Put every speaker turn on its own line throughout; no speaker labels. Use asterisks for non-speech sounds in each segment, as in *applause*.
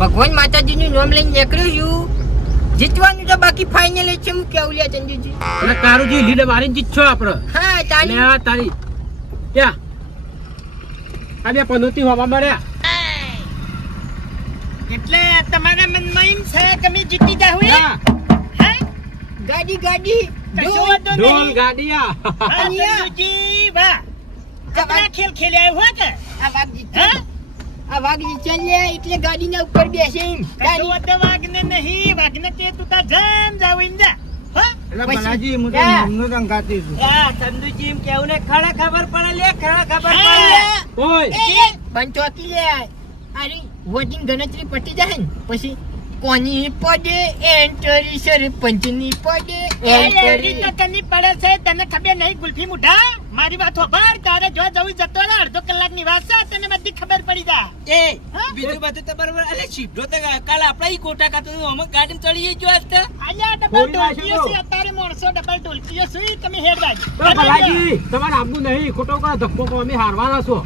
ભગવાન માતાજીનું નામ લઈને નીકળ્યું છું. જીતવાનું તો બાકી ફાઇનલ છે હું કેવું લે ચંદુજી?
અને કારુજી લીડે મારીને જીતશો આપણે.
હા તારી.
હા તારી. ક્યાં? આ બે પનોતી હોવા મળ્યા.
એટલે તમારા મનમાં એમ છે કે મેં જીતી જાઉં હે?
ગાડી ગાડી. ઢોલ.
ગાડિયા
હા. ચંદુજી, વાહ. કપડા ખેલ ખેલ્યા હોય કે?
આ વાત જીતે વાઘ લ્યા એટલે ગાડીના ઉપર બેસે એમ
વાઘને નહીં વાઘને તે તું તા જેમ જાવ એમ જા. હો?
એટલે
પછી-
બાલાજી હું તો
ક્યાં?
નિમ્ન રંગાતી છું.
આ ચંદુજી એમ કેવું ને ખરા ખબર પડે લે ખરા ખબર
હા.
પડે.
ઓય.
પણ ચોકી લે અરે વોટિંગ ગણતરી પટી જાય ને પછી કોની પડે એન્ટરી સરપંચની પડે
એ એવી
એન્ટરી.
તને પડે છે તને ખબર નહીં ગુલ્ફી મુઢા? મારી વાત હોભળ તારે જો જવું જતો રહે અડધો કલાકની વાત છે તને બધી ખબર પડી જા
એ બીજું બધું તો બરોબર. અલે શીભડો તો કાલ આપણે ઈ કોટા ખાતો તો અમે ગાડી ચડી ગયો આજ તો?
આલ્યા ડબલ
થોડી
ઢોલકીઓ છે અત્યારે માણસો ડબલ ઢોલકીઓ છે તમે હેડવા જ.
તો ભલાજી તમારે આબુ નહીં ખોટો કરો ધક્કો કરો અમે હારવાના છો.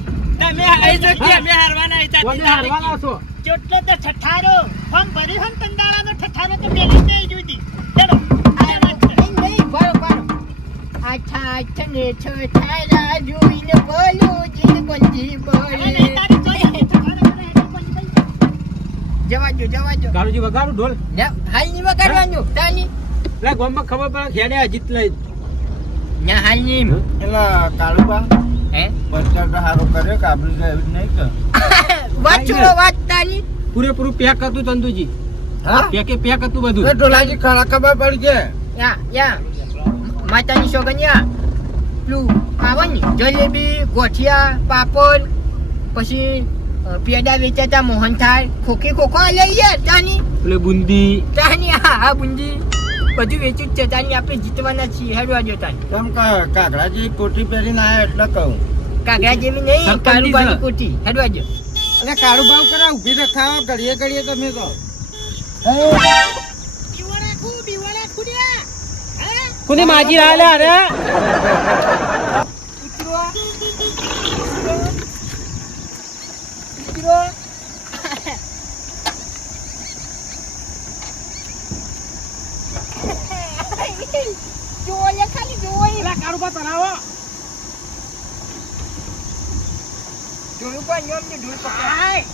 તમે હારી જો કે અમે હારવાના હતા
અમે હારવાના છો.
જેટલો તો ઠઠારો ફોર્મ ભર્યું હોય ને તંદાળાનો ઠઠારો તો મેલી નહીં જોઈતી. ચલો,
આઠા આઠને છ ઠારા જોઈને બોલો જીનગંજી બોલે.
નહીં તારી જોઈ નથી. ઠઠારો કરે એટલે કોઈ ભાઈ.
જવા દો જવા દો
કારુજી વગાડું ઢોલ.
ના, વગાડવાનું તાની.
એટલે ગામમાં ખબર પડે ખેડ્યા જીત લઈ.
ના હાલની
એટલે કાળુબા.
હે?
પ્રચાર તો સારો કર્યો એવું નહીં *laughs*
પૂરેપૂરું પેક હતું ચંદુજી
હા?
પેકે પેક હતું બધું.
એ ઢોલાજી ખરા ખબર પડી છે
યા યા. માતાની સોગનિયા પેલું આવવાની જલેબી ગોઠિયા પાપડ પછી પેડા વેચાતા મોહનથાળ ખોખી ખોખો લઈ યાર તાની
એટલે બુંદી.
તાની હા હા બુંદી. બધું વેચ્યું જ છે તાની આપણે જીતવાના છીએ હેડવા દો તાની
તમ કાગડાજી કોટી પહેરીને આવ્યા એટલે કહું.
કાગડા જેવી નહીં
છે.
કોઠી હેડવા દો
એટલે કાળુભાવ કરા ઊભી રખાવો ઘડીએ ઘડીએ તમે કહો
હે?
કોને માજી આલે અરે
ઉતરો ઉતરો જોવો લે ખાલી જોવો એ.
પેલા કારુબા તરાવો.
જોયું પણ નિયમ ને ઢોલ પકડ.
હાય.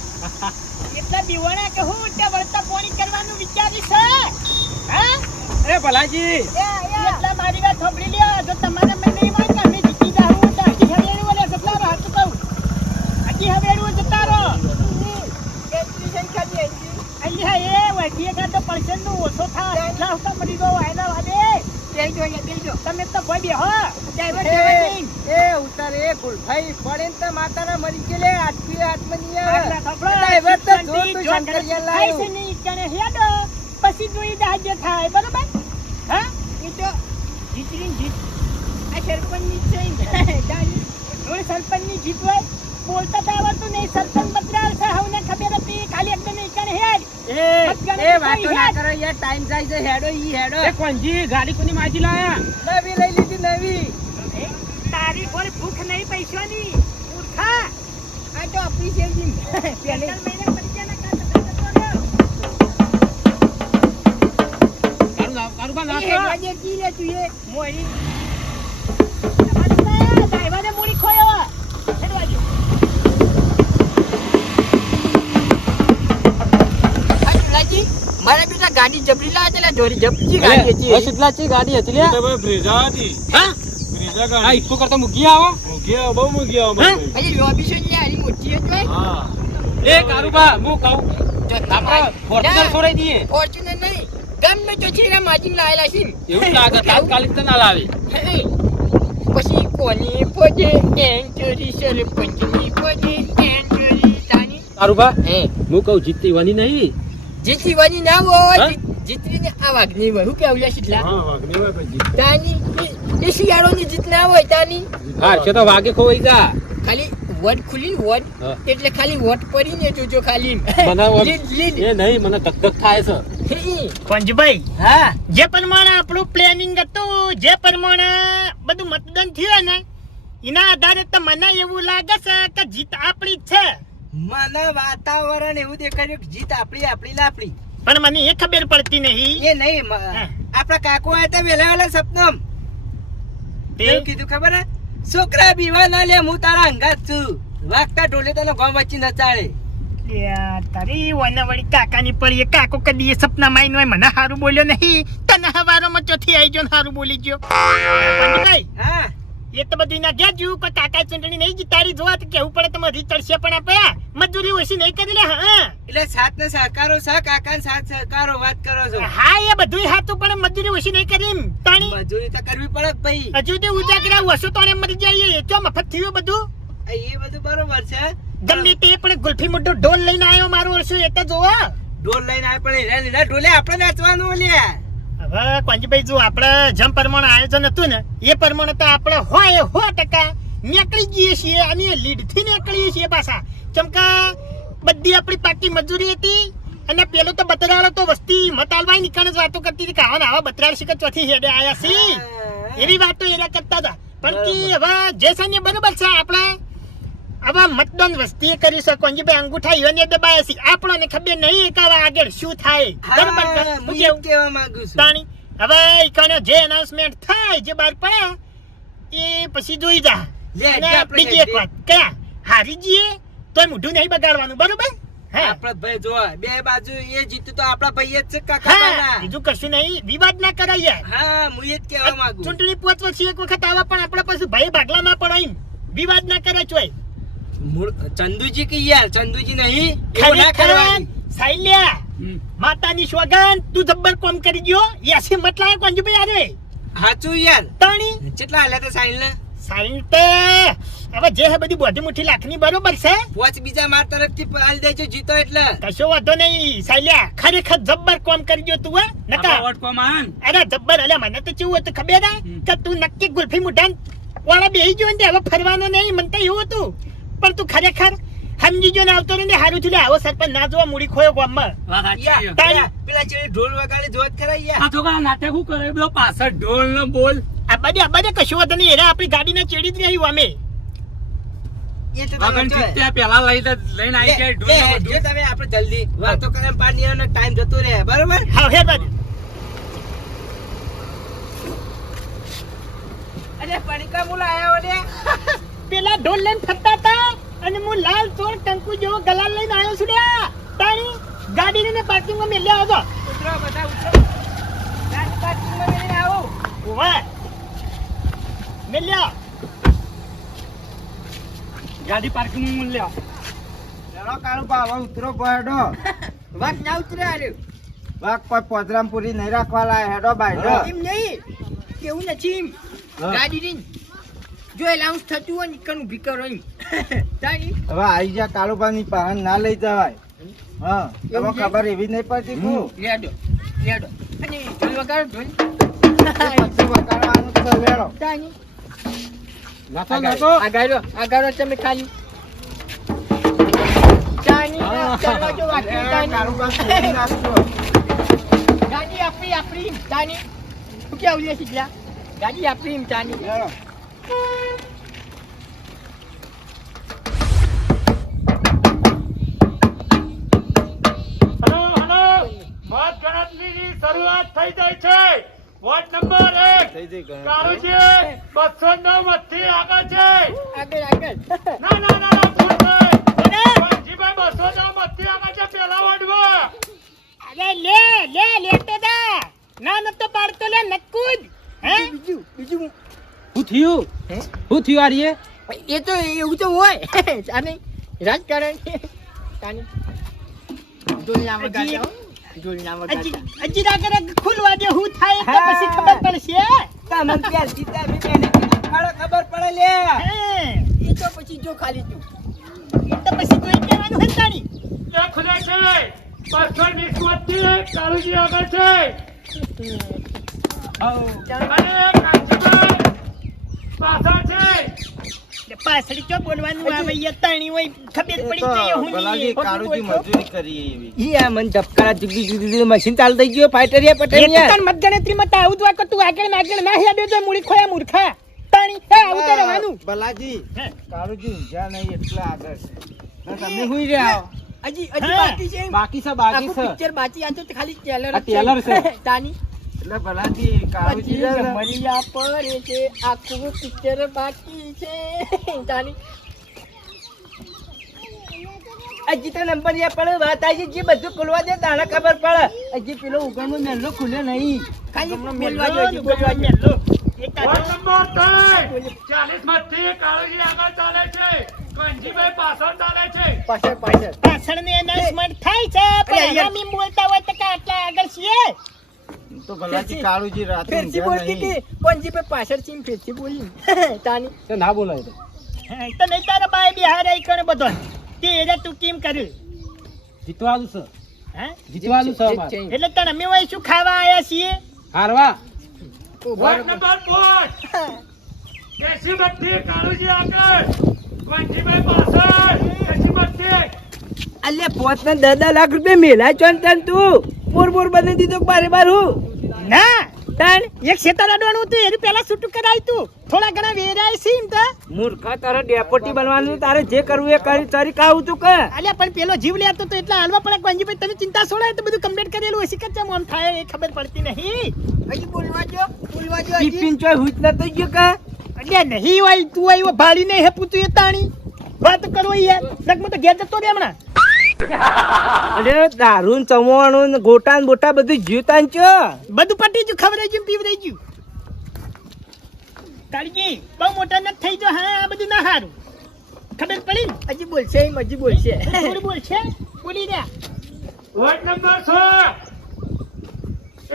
એટલા બીવાણા કે હું ત્યાં વળતા પોણી કરવાનું વિચાર્યું છે હે?
અરે ભલાજી
યા, યા.
એટલા મારી વાત સાંભળી લ્યો. જો તમારે મને નહીં હોય ને અમે જીતી જાહું તો હજી હવેડું ઓલે જતા રહો. હાચું કહું. હજી હવેડું જતા રહો.
Exhibition ખાલી entry.
એ એકાદ percent નું ઓછો થાય. એટલા આવતા મળી ગયો વાયદા વાદે. તમે તો ભાઈ બેહો.
એ ઉતાર એ ગુલફાઈ પડે ને તો માતાના મરી ગયેલે હાથમાં
આગલા
ડ્રાઈવર તો જો તું શંકરિયા.
થાય છે ને કણે પછી જોઈ દાજ્ય થાય બરોબર હા
એ તો જીતરીને જીત. આ સરપંચની છે ને. *laughs* તાની.
થોડી સરપંચની જીત હોય બોલતા તો આવડતું નહીં સરપંચ બદલાવ છે હવને ખબર હતી ખાલી એકદમ કણે હેડ
એ એ વાતો ના કરો યાર ટાઈમ જાય છે હેડો ઈ હેડો
એ કોણજી ગાડી કોની માજી લાયા
નવી લઈ લીધી નવી
તારી કોઈ ભૂખ નહીં પૈસાની મૂર્ખા
આ તો જીમ. પહેલે.
મહિને પૈસાના કાંટા કાંટા કર્યો.
કારું કારુબા
એ
નાખો
હેડવા દે કી રે તું એ.
મોરી તમારે ડ્રાઈવરે મૂડી ખોયો હેડવા દ્યો.
મારા બેટા ગાડી જબરી લાવે છે જોરી જબરી ગાડી હતી એ.
કેટલા ચી ગાડી હતી લે. હા? આ ઇકો કરતા મૂકી આવો.
હજી લોબી છે ને આની મોટી છે ભાઈ હા.
એ કારુબા હું કહું. આપણે ફોર્ચ્યુનર છોડાઈ દઈએ.
ફોર્ચ્યુનર નહીં. ગમે તે છે એના માર્જિન લાયેલા છે. ને.
એવું લાગે તાત્કાલિક તો ના લાવે.
હે. પછી કોની પોજે એન્ટરી સરપંચની પોજે એન્ટરી તાની?
કારુબા
હે.
હું કહું જીતતી વાની નહીં.
જીતવાની ના હોય જીતવીને આ વાઘની હોય. હું કેવું લે શીતલા તાની એ- શિયાળોની જીત ના હોય તાની.
હા છે તો વાગે ખોવાઈ જા.
ખાલી વોટ ખુલી વોટ. એટલે ખાલી વોટ પડીને જોજો ખાલી.
મને એ નહીં મને ધક થાય છે.
પંજભાઈ
હા?
જે પ્રમાણે આપણું પ્લેનિંગ હતું જે પ્રમાણે બધું મતદાન થયું ને એના આધારે તો મને એવું લાગે છે કે જીત આપણી જ છે.
મને વાતાવરણ એવું દેખાયું કે જીત આપણી આપણી લાપડી
પણ મને એ ખબર પડતી નહીં.
એ નહીં આપણા કાકો આવ્યા હતા વેલા વહેલા સપનમ.
તે?
કીધું ખબર છોકરા બીવા ના લે હું તારા અંગાત છું. વાગતા ઢોલે તને ગોમ વચ્ચે નચાડે.
તારી વાના વળી કાકાની પડી એ કાકો કદી એ સપનામાં આઈને હોય મને હારું બોલ્યો નહીં. તને હવારોમાં ચોથી આવી ગયો ને હારું બોલી ગયો.
હા.
એ તો બધું ના ગયા જ્યું કે કાકા ચૂંટણી નહીં જીતાડી જોવા તો કેવું પડે તમે હજી ચડશે પણ આપ્યા મજૂરી ઓછી નહીં કરી લે હા?
એટલે સાત ને સહકારો સહ કાકા સાથ સહકારો વાત કરો છો.
હા એ બધું હાથું પણ મજૂરી ઓછી નહીં કરી તાણી?
મજૂરી તો કરવી પડે ભાઈ.
હજુ તે ઉજાગરા વસો તો એને મરી જાય એ. ચો મફત થયું બધું?
એ બધું બરોબર છે.
ગમે તે પણ ગુલ્ફી મોટો ઢોલ લઈને આવ્યો મારું વર્ષો એ તો જોવો.
ઢોલ લઈને આવ્યો પણ ઢોલે આપણે નાચવાનું લ્યા.
હવે કોંજીભાઈ જો આપણે જેમ પ્રમાણે આયોજન હતું ને એ પ્રમાણે તો આપણે હોય સો ટકા નીકળી જઈએ છીએ અને લીડથી નીકળીએ છીએ પાછા. કેમ કે બધી આપણી પાકી મજૂરી હતી અને પેલો તો બતરાળો તો વસ્તી મતાલવાય નીકળે જ વાતો કરતી હતી કે આવા આવા બતરાળ શીખર ચોથી હેડે આયા સી એવી વાતો એના કરતા હતા. પણ કે હવે જે છે ને બરોબર છે આપણે હવે મતદાન વસ્તી કરી શકો. જે ભાઈ અંગૂઠા યોને દબાયા છે. આપણને ખબર નહીં એકાવા આગળ શું થાય. બરોબર
હા, એમ કહેવા માંગુ છું.
તાણી હવે ઈકાનો જે એનાઉન્સમેન્ટ થાય જે બહાર પડે એ પછી જોઈ જા.
લે, આપણે
બીજી એક વાત. કયા? હારી જઈએ તો મોઢું નહીં બગાડવાનું બરોબર?
આપણા ભાઈ જો બે બાજુ એ જીતું તો આપણા ભાઈ જ છે કાકા
બીજું કશું નહીં. વિવાદ ના કરાય
હા હું એ જ કહેવા માંગુ.
ચૂંટણી પોચ પછી એક વખત આવા પણ આપણા પાસે ભાઈ ભાગલા ના પડાય વિવાદ ના કરે ચોય.
ચંદુજી કે યાર ચંદુજી નહીં એવું ના
સાઈલ્યા માતાની સોગન તું જબ્બર કોમ કરી ગયો યાસી મતલા કોંજુભાઈ આરે
હાચું યાર.
તાણી.
કેટલા હાલ્યા તે સાઈલ ને
સાઈલ તે હવે જે હે બધી બોધી મુઠ્ઠી લાખની બરોબર છે.
પોચ બીજા માર તરફથી હાલ દેજો જીતો એટલે.
કશો વાંધો નહીં સાઈલ્યા ખરેખર જબ્બર કોમ કરી ગયો તું હે નકા? અરે જબ્બર અલે મને તો કેવું હતું ખબર હે કે તું નક્કી ગુલ્ફી મુઠાન વાળા બેહી ગયો ને હવે ફરવાનો નહીં મને તો એવું હતું. પણ તું ખરેખર સમજી જો ને આવતો ને હારું થયું આવો સરપંચ ના જોવા મૂડી ખોયો ગામમાં.
યાર, પેલા- જે ઢોલ વગાડે જોત ખરા બોલ.
આ બધે આ બધે કશું વાંધો નહીં. એરા આપણી ગાડીના ચેડી જ રહી અમે.
તો તમે આપણે જલ્દી વાતો કરે ટાઈમ જતો રહે. બરોબર?
હા હે બાજુ.
અરે પડીકા મુલા આયા ઓલે
પેલા ઢોલ લઈને ફરતા હતા અને હું લાલ ચોર ટંકુ જેવો ગલાલ લઈને આવ્યો છું લ્યા તારી ગાડીને પાર્કિંગમાં મેલ્યા હતો.
ઉતરો બધા ઉતરો ગાડી પાર્કિંગમાં મેલીને આવો.
ઓવે મેલ્યા
ગાડી પાર્કિંગ મૂલ્ય
ચાલો કાળુબા હવે ઉતરો પડો *laughs*
વાત ના ઉતરે આરે
વાઘ કોઈ પોદરામ પૂરી નહીં રાખવા લાય હેડો બાયડો
એમ નહીં. કેવું નથી. ગાડી ની જો એલાઉન્સ થતું હોય ને હોય તાની એમ તાણી
હવે આઈ જા કાળુબાની પાન ના લઈ જવાય. હા તમે ખબર એવી નહીં પડતી કુ
લેડો લેડો અને ઢોલ વગાડો ઢોલ
વગાડવાનું છે, લેડો નાખો નાખો
આગાડો આગાડો તમે ખાલી.
હા.
ગાડી *laughs* આપણી આપણી ગાડી આપણી
શરૂઆત થઈ જાય છે. વોર્ડ નંબર એક
જઈ.
કાળુજી બસો નવ મતથી આગળ છે.
આગળ આગળ.
ના ના ના ના ભૂલ થઈ? વાલજીભાઈ બસો નવ મતથી આગળ છે પેલા વોર્ડમાં.
અરે લે લે લેતો દા ના ન તો પાડતો લે નકુજ હે? બીજું બીજું
હું થયું?
હું?
થયું આર્ય?
એ તો એવું તો હોય. આને રાજકારણ તાની ઢોલના વગાડ્યા હો. કરે ખુલવા દે હું થાય પછી ખબર પડશે.
તમને બી બેને ખબર પડે લે.
એ તો પછી જો ખાલી તું એ તો પછી જોઈ કહેવાનું હે તાણી.
એ ખુલે છે. બસો વીસ મતથી કાળુજી આગળ છે. અને કાંચીભાઈ પાછળ છે.
પાછળ ચો બોલવાનું આવે એ હોય ખબર પડી જાય હું
ભલાજી કાળુજી મજૂરી કરી એવી.
ઈ આ મને ધબકારા જુદી જુદી જુદી મશીન ચાલુ થઈ ગયો ફાઈટરિયા પટેલ યાર
મત ગણતરીમાં તો આવું જ વાક તું આગળ ને આગળ ના હેડ્યો તો મૂડી ખોયા મૂર્ખા. તાણી હે આવું તો રહેવાનું.
ભલાજી
હે.
કાળુજી ઊંઝા નહીં એટલે આગળ છે.
તમે હુઈ રહ્યા
હજી હજી. બાકી છે
બાકી છે બાકી છે.
પિક્ચર બાકી આ તો ખાલી ટેલર
આ છે.
તાની
એટલે ભલાથી કાળુજી ને,
પડે છે આખું પિક્ચર બાકી છે. તારી
હજી તો નંબર યા પડે વાત આવી જે બધું ખોલવા દે તાણે ખબર પડે. હજી પેલો ઉગમનો મેલ્લો ખુલ્યો નહીં.
ખાલી
મેલવા
જોઈએ
બોલવા
વોર્ડ નંબર ત્રણ ચાલીસમાંથી કાળુજી આગળ ચાલે છે. કંજીભાઈ પાછળ ચાલે છે.
પાછળ પાછળ.
ને એનાઉન્સમેન્ટ થાય છે પણ
અરે
બોલતા હોય તો આટલા આગળ છીએ?
તો ભલાથી કાળુજી રાતે
ફેરથી બોલતી કે પંજી પે પાછળથી ફેરથી બોલી? *laughs* તાની.
તો ના બોલાય તો.
તો નહીં તારા બાય બિહાર આઈ કણે બધો? તે એરે તું કેમ કર્યું?
જીતવાલું છે.
હે?
જીતવાલું છે અમારે.
એટલે તને અમે વળી શું ખાવા આયા છીએ?
હારવા.
વોટ નંબર પાંચ કેસી બટ્ટી કાળુજી આગળ. પે પાછળ? કેસી બટ્ટી
અલ્યા પોત ને દસ દસ લાખ રૂપિયા મેલા ચોન તન તું? મોર મોર બની દીધો બારે બાર હું?
ના તાણ એક શેતા અડવાનું હતું એનું પહેલા છૂટું કરાય તું. થોડા ઘણા વેરાય છે એમ તો.
મૂર્ખ તારે ડેપોટી બનવાનું તારે જે કરવું એ કરી તારી કાવું તું કે?
અલ્યા પણ પેલો જીવ લેતો તો એટલે હાલવા પડે કોંજીભાઈ તને ચિંતા છોડાય તો બધું કમ્પ્લીટ કરેલું હશે કે આમ થાય એ ખબર પડતી નહીં.
હજી બોલવા જો બોલવા જો હજી.
ટિફિન ચોય હુત ન તો ગયો કા?
અલ્યા નહીં હોય તું આવ્યો ભાડી નહીં હે પૂતું એ તાણી. વાત કરો યાર નકમાં તો ઘેર જતો રે હમણાં.
અરે દારૂ ને ગોટા ને બોટા બધું જીવતા ને ચો
બધું પટી ગયું ખબર ગયું પીવરાઈ ગયું. કાળજી બહુ મોટા નથી થઈ જો હા આ બધું ના હારું. ખબર પડી? ને
હજી બોલશે એમ હજી બોલશે.
થોડું બોલ બોલી રહ્યા.
વોર્ડ નંબર છ.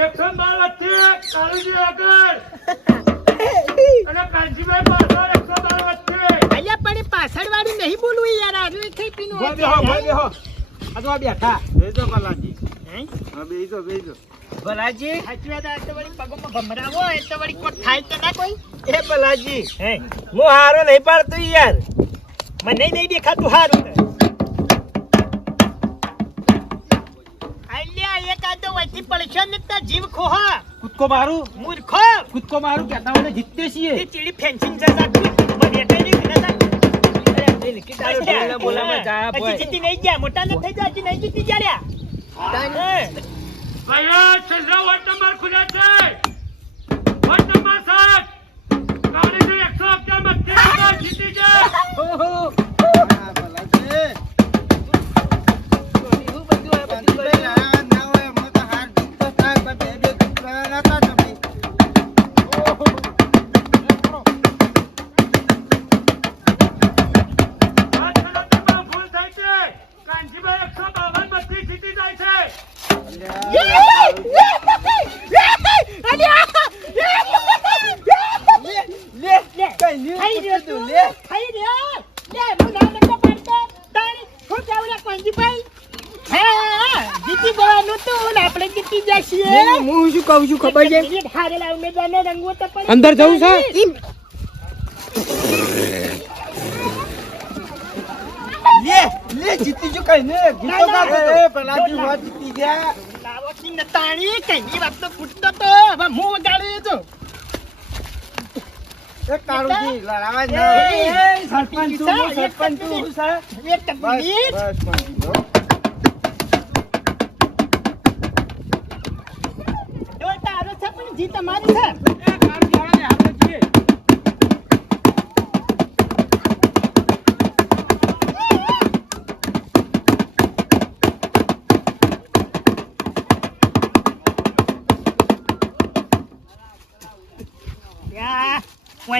એકસો બાર વચ્ચે કાળુજી આગળ. અને કાંજીભાઈ પાછળ એકસો બાર વચ્ચે.
અલ્યા પણ પાછળ વાળું નહીં બોલવું યાર આજે થઈ પીનું
આ બેઠા.
બેસો ભલાજી.
હે?
હા બેસો બેસો
ભલાજી?
આ તો વળી પગોમાં ભમરાવો એ તો વળી કોક થાય તો ના કોઈ.
એ ભલાજી
હે
હું હારો નહીં પાડતો યાર.
મને નહીં દેખાતું હારું જીવ ખોહા.
કૂદકો મારું.
મૂર્ખો.
કૂદકો મારું કેતા જીતતે છીએ.
ચીડી ફેન્સિંગ જતા જીતી નહીં ગયા મોટા ન થઈ જાય નહીં જીતી ગયા
ભાઈઓ છેલ્લો વોર્ડ નંબર ખુલે છે. વોર્ડ નંબર સાત જીતી
છીએ.
હું? હું શું કહું છું ખબર છે.
અંદર જવું છે? લે લે જીતી જો કઈ ને
ગીતો
ગીતો
એ, ભલાજી વાત જીતી ગયા.
લાવો કી નતાણી કઈ વાત તો ફૂટતો તો. હવે હું વગાડી જો
એક કાળુજી, લડાવા ના. એ
સરપંચ તું સરપંચ તું. સર.
એક
બસ, બસ,
તારો છે. પણ જી તમારી છે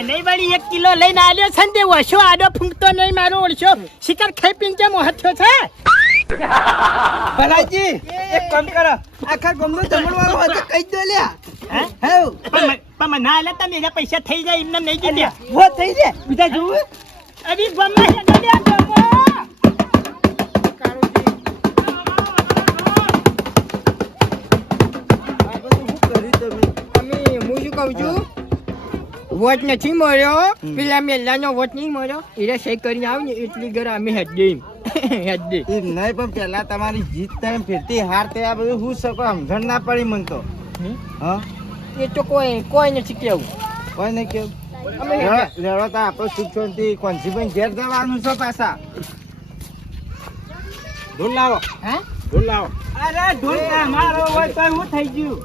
નહીં વળી એક કિલો લઈને આવ્યો છે ને તે ઓછો આડો ફૂંકતો નહીં મારો ઓળશો? શિકાર ખાઈ પીને કેમ હાથ્યો છે?
ભલાજી, એક કામ કરો. આખા ગામનો? હેવ
પણ ના આલે તમે એના પૈસા થઈ જાય એમને નહીં જીત્યા
વો થઈ જાય. બીજા જોવું?
અરે ગમે?
હું વોટ નથી મળ્યો પેલા મેલાનો વોટ નહીં મળ્યો. એટલે સહી કરીને આવ ને એટલી ઘર અમે હેડે એમ. *laughs* હેડે
નહીં પણ પેલા તમારી જીત તમે ફેરતી હાર તે આ બધું શું શકો સમજણ ના પડી મને તો? હા?
એ તો કોઈ કોઈ નથી કેવું.
કોઈ નહીં કેવું. લેડો તો આપણે સુખ શાંતિ કોન્સીભાઈ ઘેર જવાનું છે પાછા.
ઢોલ લાવો.
હા?
ઢોલ લાવો.
અરે ઢોલ મારો હોય તો હું થઈ ગયું.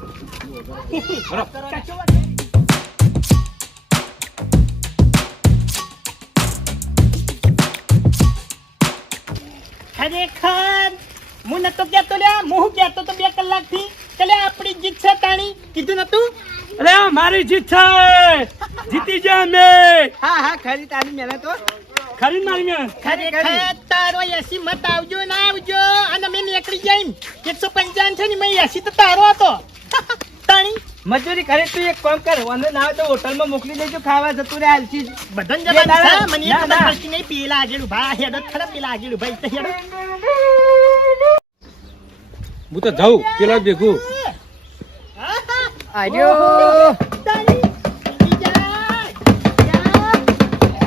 ખરેખર હું નતો કહેતો લ્યા હું કહેતો તો બે કલાકથી? કે આપણી જીત છે તાણી? કીધું નતું?
અરે મારી જીત છે. જીતી ગયા અમે.
હા હા ખરી તારી મેલે તો
ખરી મારી મેં
ખરેખર તારો એસી મત આવજો ના આવજો. અને મેં નીકળી જઈમ એકસો પંચાવન છે ને મેં એસી તો તારો હતો. *laughs* તાણી
મજૂરી કરે તું એક કામ કર? વાંધો ના આવે તો હોટલમાં મોકલી દેજો ખાવા જતું રે હાલથી
બધન જવાનું છે? મને
એક
ખબર પડતી નહીં પેલા આગળ ભા હેડો જ ખરા પેલા આગળ ઊભા હેડો.
હું તો જાઉં પેલા ભેગું
હા, હા.
આર્યો
તાણી. બીજા. બીજા.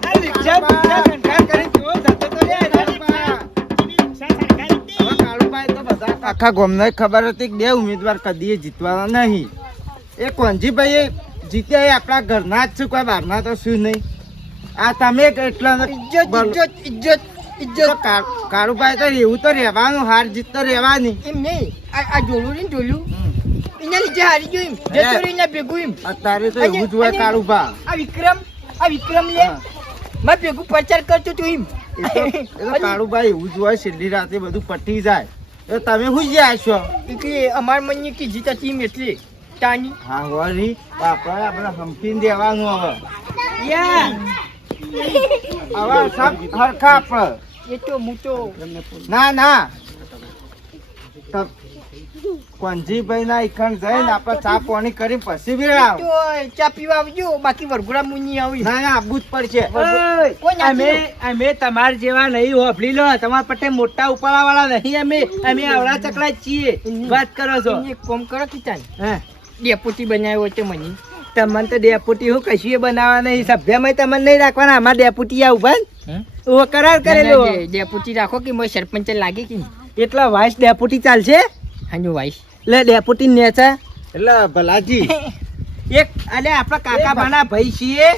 આ રિક્ષા બિક્ષા ઘંટાર કરીને કેવો જતો તો રે એના પા.
રિક્ષા સરકારી હતી.
હવે કાળુભાઈ તો બધા આખા ગોમને ખબર હતી કે બે ઉમેદવાર કદીએ જીતવાના નહીં એ કોંજીભાઈ જીત્યા એ આપણા ઘરના જ છે કોઈ બહારના તો શું નહીં. આ તમે એટલા
ઇજ્જત ઇજ્જત ઇજ્જત ઇજ્જત.
કાળુભાઈ તો એવું તો રહેવાનું હાર જીત તો રહેવાની.
એમ નહીં. આ જોયું ને જોયું એના લીધે હારી ગયું જતો રહીને ભેગું એમ.
અત્યારે તો એવું જ હોય કાળુભા.
આ વિક્રમ આ વિક્રમ લે.
હા.
ભેગું પ્રચાર કરતો તું એમ.
એ તો કાળુભાઈ એવું જ હોય છેલ્લી રાતે બધું પટી જાય. તમે શું ગયા છો?
કે અમાર મનની કે જીતા ટીમ એટલે. તાની
હા વરી આપણે આપણે હંપીને દેવાનું હવે. હવે સબ હરખા આપણે
એ તો હું તો
ના ના. ત- કોંજીભાઈ ના ઈખણ જઈને આપણે ચા પાણી કરી પછી
બી ચા પીવા આવજો. બાકી વરઘોડા મુની આવી
ના ના આબુ જ પડશે. અમે અમે તમાર જેવા નહીં હોફલી લો. તમાર પટે મોટા ઉપાડા વાળા નહીં. અમે અમે આવડા ચકલા છીએ. વાત કરો છો.
એક કોમ કરો કે તાન
હા?
ડેપોટી બનાવ્યો છે મને.
તમને તો ડેપુટી હું કશું બનાવવા નહીં. સભ્યમાં તમને નહીં રાખવાના? આમાં ડેપુટી આ
ઊભા?
ઓ કરાર કરેલો.
ડેપોટી રાખો કે મને સરપંચ લાગે કે
એટલા વાઇસ ડેપુટી ચાલશે?
હાજુ વાઈસ
એટલે ડેપુટી નેચા. એટલે ભલાજી. *laughs* એક અલે આપણા કાકા ભાના ભાઈ છીએ.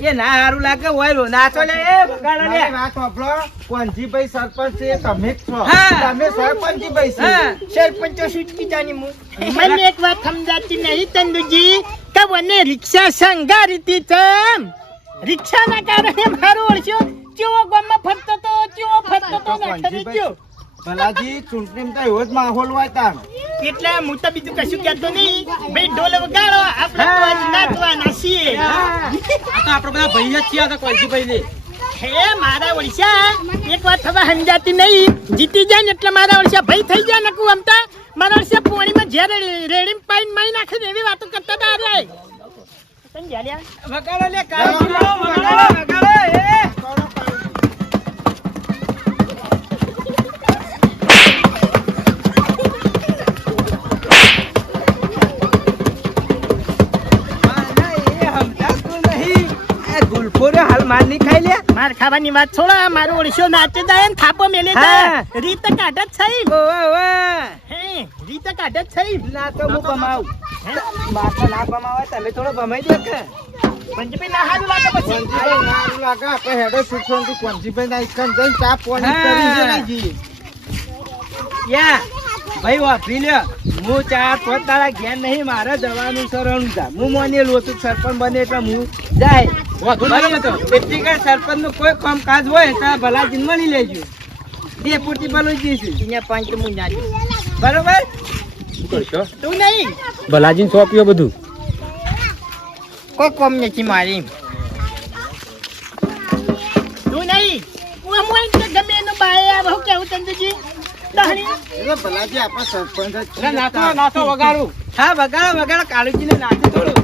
એ ના સારું લાગે હોય રો નાચો લે એ વગાડો લે. વાત સાંભળો કોંજીભાઈ સરપંચ છે તમે જ છો. તમે સરપંચજીભાઈ છો.
સરપંચ તો છૂટકી જાની હું
મને એક વાત સમજાતી નહીં ચંદુજી કે મને રિક્ષા સંગારીતી ચમ રિક્ષા ના કારણે મારું ઓળખ્યો ચેવો ગામમાં ફરતો તો ચેવો ફરતો તો ગયો.
ભલાજી ચૂંટણીમાં તો એવો જ માહોલ હોય તાર
એટલે હું તો બીજું કશું કહેતો નહીં. ભાઈ ઢોલ વગાડો આપણે તો આજ નાચવાના છીએ.
આ તો આપણે બધા ભાઈ જ છીએ તો તો કોલજીભાઈ ને
હે મારા ઓળશા એક વાત હવે સમજાતી નહીં. જીતી જાય ને એટલે મારા ઓળશા ભાઈ થઈ જાય નકુ અમતા મારા ઓળશા પોણીમાં જ્યારે રેડીમ પાઈન મારી નાખે ને એવી વાતો કરતા હતા રે.
વગાડો લે
વગાડો, વગાડો,
વગાડો એ. માર
ખાવાની વાત છોડો. મારો ઓળશો નાચે જાય ને થાપો મેલે જાય
હા.
રીત કાઢ જ થઈ.
ઓવે ઓવે
હે રીત કાઢ જ થઈ.
ના તો હું કમાવ બાર તો ના કમાવે તમે થોડો ભમાઈ દો કે
પંજીભાઈ ના હારું લાગે પછી.
પંજીભાઈ ના હારું લાગે આપણે હેડો સુખસોનથી પંજીભાઈ ના ઈકન જઈને ચા પોણી
હા.
કરી છે નહીં જી. યા ભાઈ વાપરી લ્યો. હું ચાર પાંચ તારા ઘેર નહીં મારે જવાનું સરણું જા હું માનેલું હતું સરપંચ બને એટલે હું જાય. સરપંચનું કોઈ કામ કાજ હોય તો ભલાજી મળી લેજો. બે પૂરતી બોલું જઈશું
અહીંયા પાંચ તો હું નાચું
બરોબર?
તું નહીં?
ભલાજીને સોંપ્યો બધું.
કોઈ કોમ નથી મારી.
તું નહીં? હું અમુક તો ગમે એનું બાય આવે હું કેવું ચંદુજી
ભલાજી આપણા સરપંચ
નાચો નાચો વગાડું.
હા વગાડો વગાડો કાળુજી ને નાચો થોડું.